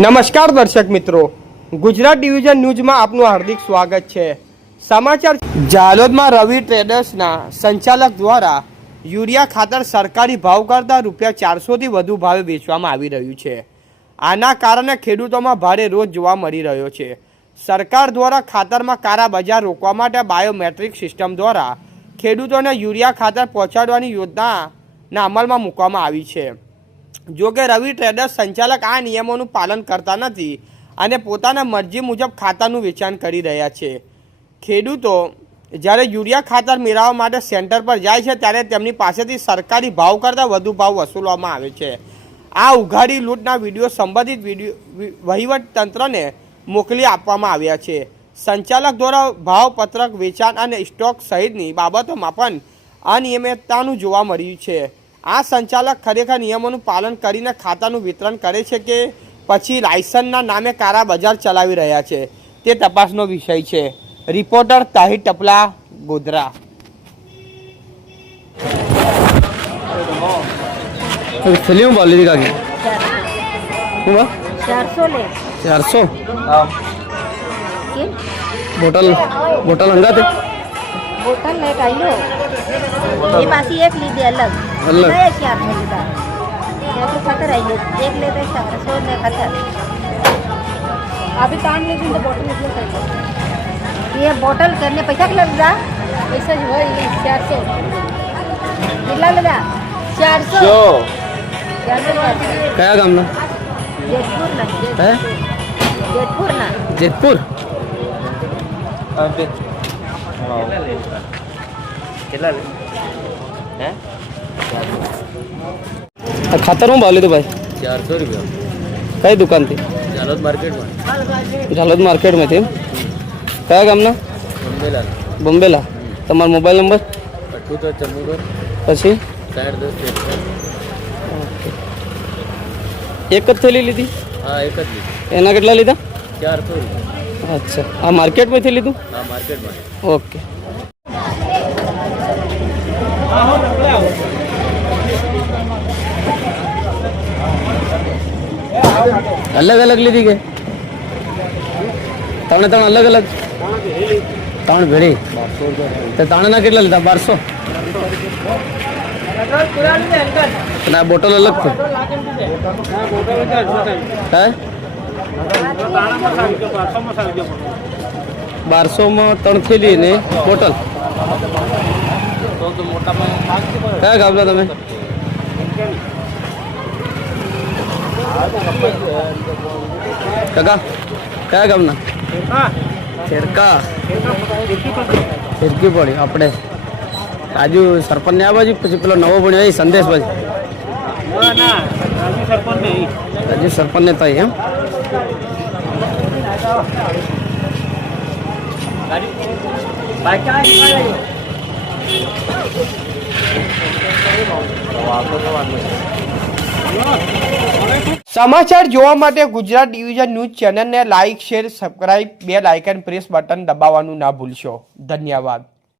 નમસ્કાર દર્શક મિત્રો. ગુજરાત ડિવિઝન ન્યૂઝમાં આપનું હાર્દિક સ્વાગત છે. સમાચાર જાલોદમાં રવિ ટ્રેડર્સના સંચાલક દ્વારા યુરિયા ખાતર સરકારી ભાવ કરતાં રૂપિયા ચારસોથી વધુ ભાવે વેચવામાં આવી રહ્યું છે. આના કારણે ખેડૂતોમાં ભારે રોજ જોવા મળી રહ્યો છે. સરકાર દ્વારા ખાતરમાં કારા બજાર રોકવા માટે બાયોમેટ્રિક સિસ્ટમ દ્વારા ખેડૂતોને યુરિયા ખાતર પહોંચાડવાની યોજનાના અમલમાં મૂકવામાં આવી છે. જો કે રવિ ટ્રેડર્સ સંચાલક આ નિયમોનું પાલન કરતા નથી અને પોતાના મરજી મુજબ ખાતાનું વેચાણ કરી રહ્યા છે. ખેડૂતો જ્યારે યુરિયા ખાતર મેળવવા માટે સેન્ટર પર જાય છે ત્યારે તેમની પાસેથી સરકારી ભાવ કરતાં વધુ ભાવ વસૂલવામાં આવે છે. આ ઉઘાડી લૂંટના વીડિયો સંબંધિત વીડિયો વહીવટ તંત્રને મોકલી આપવામાં આવ્યા છે. સંચાલક દ્વારા ભાવપત્રક વેચાણ અને સ્ટોક સહિતની બાબતોમાં પણ અનિયમિતતાનું જોવા મળ્યું છે. આ સંચાલક ખરેખર નિયમોનું પાલન કરીને ખાતાનું વિતરણ કરે છે કે પછી લાયસન્સના નામે કાળા બજાર ચલાવી રહ્યા છે? તે તપાસનો વિષય છે. રિપોર્ટર તાહિર ટપલા ગોધરા. ફિલ્મ બોલી હતી કાકી? ચારસો લે. ચારસો? બોટલ બોટલ હંગાતે? બોટલ ને કાઢ્યો એ પાછી એક લીધી અલગ અલગ. બે ચારસો લીધા એટલું ખતર આવી ગયું એક લેતે ચારસો ને ખતર अभी तान लेकिन तो बोतल निकल गई ये बोतल करने पैसा कितना લીધા पैसा जो है चार सौ कितना લીધા ચાર સો કયા ગામના જેતપુર ના હે જેતપુર આ ખાતર હું ભાવ લીધું ભાઈ? ચારસો રૂપિયા. કઈ દુકાનથી? જાલોદ માર્કેટમાં. ઝાલોદ માર્કેટમાંથી કયા ગામના? બોમ્બેલા. બોમ્બેલા. તમારો મોબાઈલ નંબર? અઠ્ઠોતેર ચૌદ. પછી? સાઠ દસ એક જ થેલી લીધી? હા એક જ લીધી. એના કેટલા લીધા? ચારસો રૂપિયા. અચ્છા આ માર્કેટમાંથી લીધું હા માર્કેટમાં ઓકે અલગ અલગ લીધી કે ત્રણે ત્રણ અલગ અલગ ત્રણ ભેળી તો ત્રણના કેટલા લીધા બારસો અને આ બોટલ અલગ છે હે બારસોમાં ત્રણ થેલી ને બોટલ. કયા ગામના તમે? કાકા કયા ગામના? ખેરકા. ખેરકી પડી આપણે. રાજુ સરપંચ ને આ બાજુ પછી પેલો નવો ભણ્યો એ સંદેશ બાજુ રાજુ સરપંચ ને થાય એમ. સમાચાર જોવા માટે ગુજરાત ડિવિઝન ન્યૂઝ ચેનલને like share, subscribe, bell icon press button દબાવવાનું ના ભૂલશો. ધન્યવાદ.